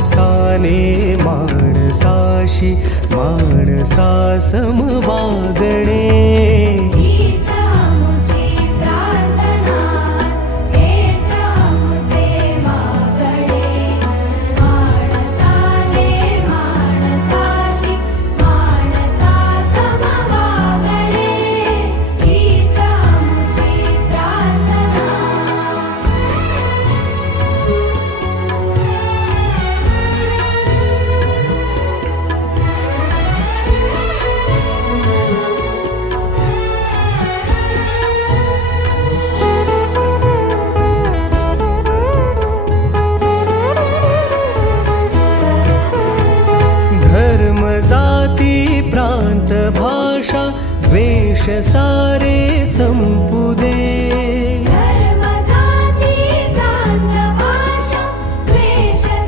माणसाने माणसाशी माणसा सम वागणे. जाती प्रांत भाषा द्वेष सारे संपुद